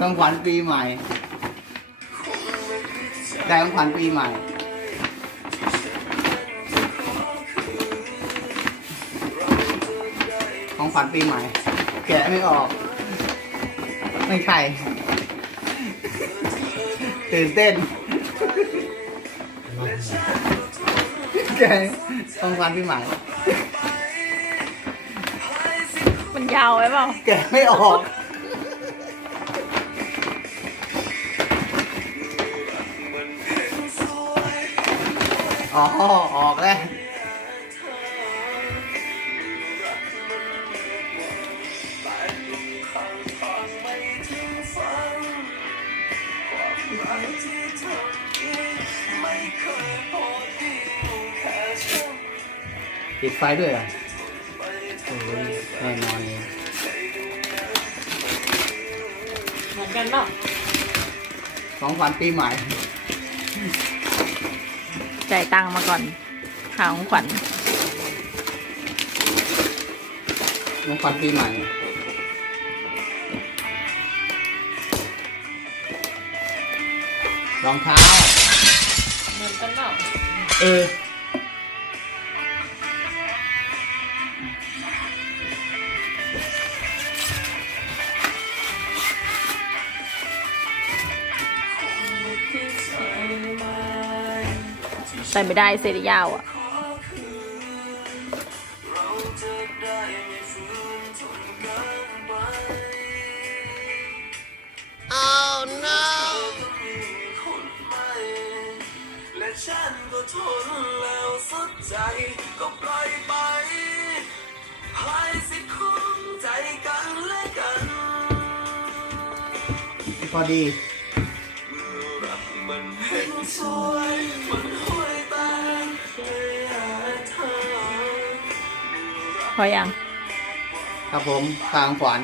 ของขวัญปีใหม่ได้ของขวัญปีใหม่ ของขวัญปีใหม่ แกะไม่ออก ไม่ใช่ ตื่นเต้น แกะของขวัญปีใหม่ มันยาวไว้เปล่า แกะไม่ออก อ๋อ ออกแล้วปิดไฟด้วยเหรอโอ้ยแน่นอนเลยเหมือนกันเปล่าของขวัญปีใหม่ จ่ายตังค์มาก่อนหาของขวัญของขวัญปีใหม่รองเท้า เหมือนกันเปล่า เออ ใส่ไม่ได้เซริยาวอะและฉันก็ทนแล้วสุดใจก็ปล่อยไปให้สิทธิ์ของใจกันและกันพอดีรักมันเห็นสวยมัน พออยังครับผมทางขวัญ